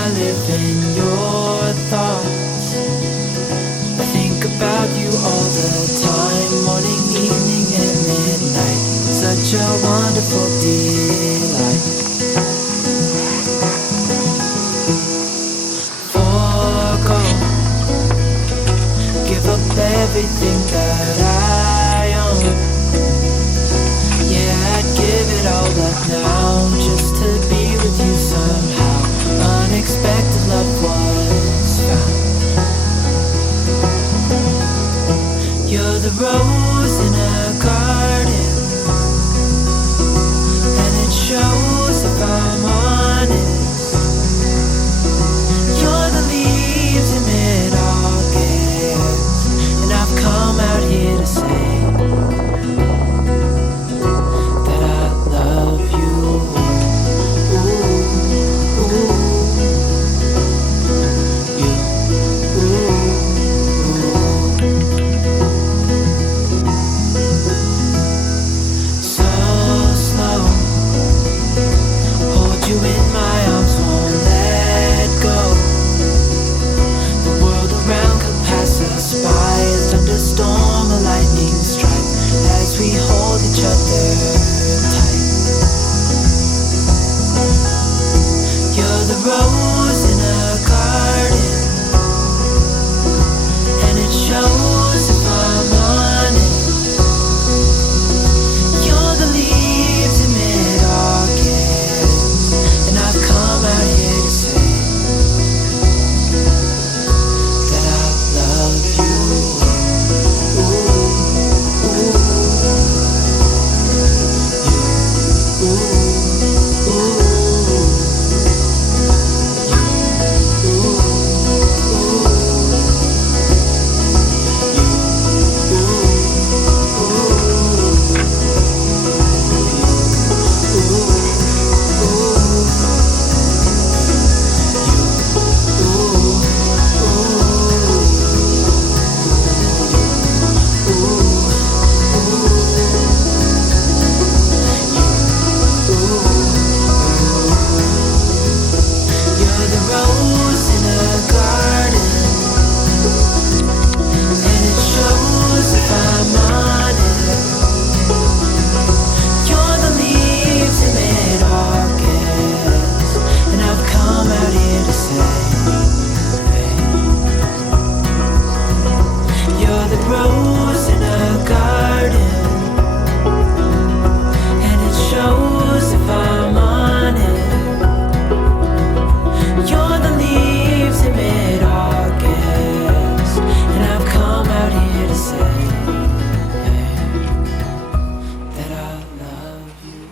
I live in your thoughts. I think about you all the time, morning, evening, and midnight. Such a wonderful delight. Forgo, give up everything that I own. Yeah, I'd give it all up now just to be with you somehow. Unexpected love was found. You're the rose in a garden, and it shows if I'm honest. You're the leaves in mid-August, and I've come out here to say that I love you. Ooh, ooh, you, so slow, hold you in my arms, won't let go. The world around could pass us by, a thunderstorm, a lightning strike, as we hold each other tight. You're the rose in a garden, and it shows if I'm honest. You're the leaves in mid-August, and I've come out here to say that I love you. Ooh, ooh, you, ooh, ooh, you're the rose in a garden, and it shows if I'm honest. You're the leaves in mid-August, and I've come out here to say, you're the rose in a garden, and it shows if I'm honest. You're the leaves in mid-August, and I've come out here to say that I love you.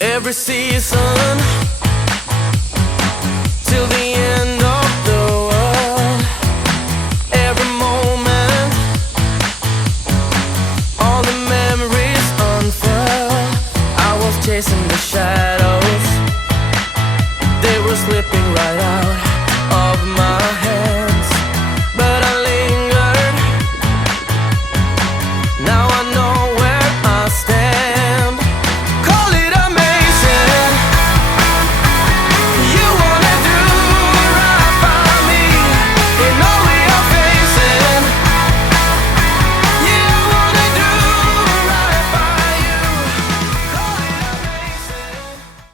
Every season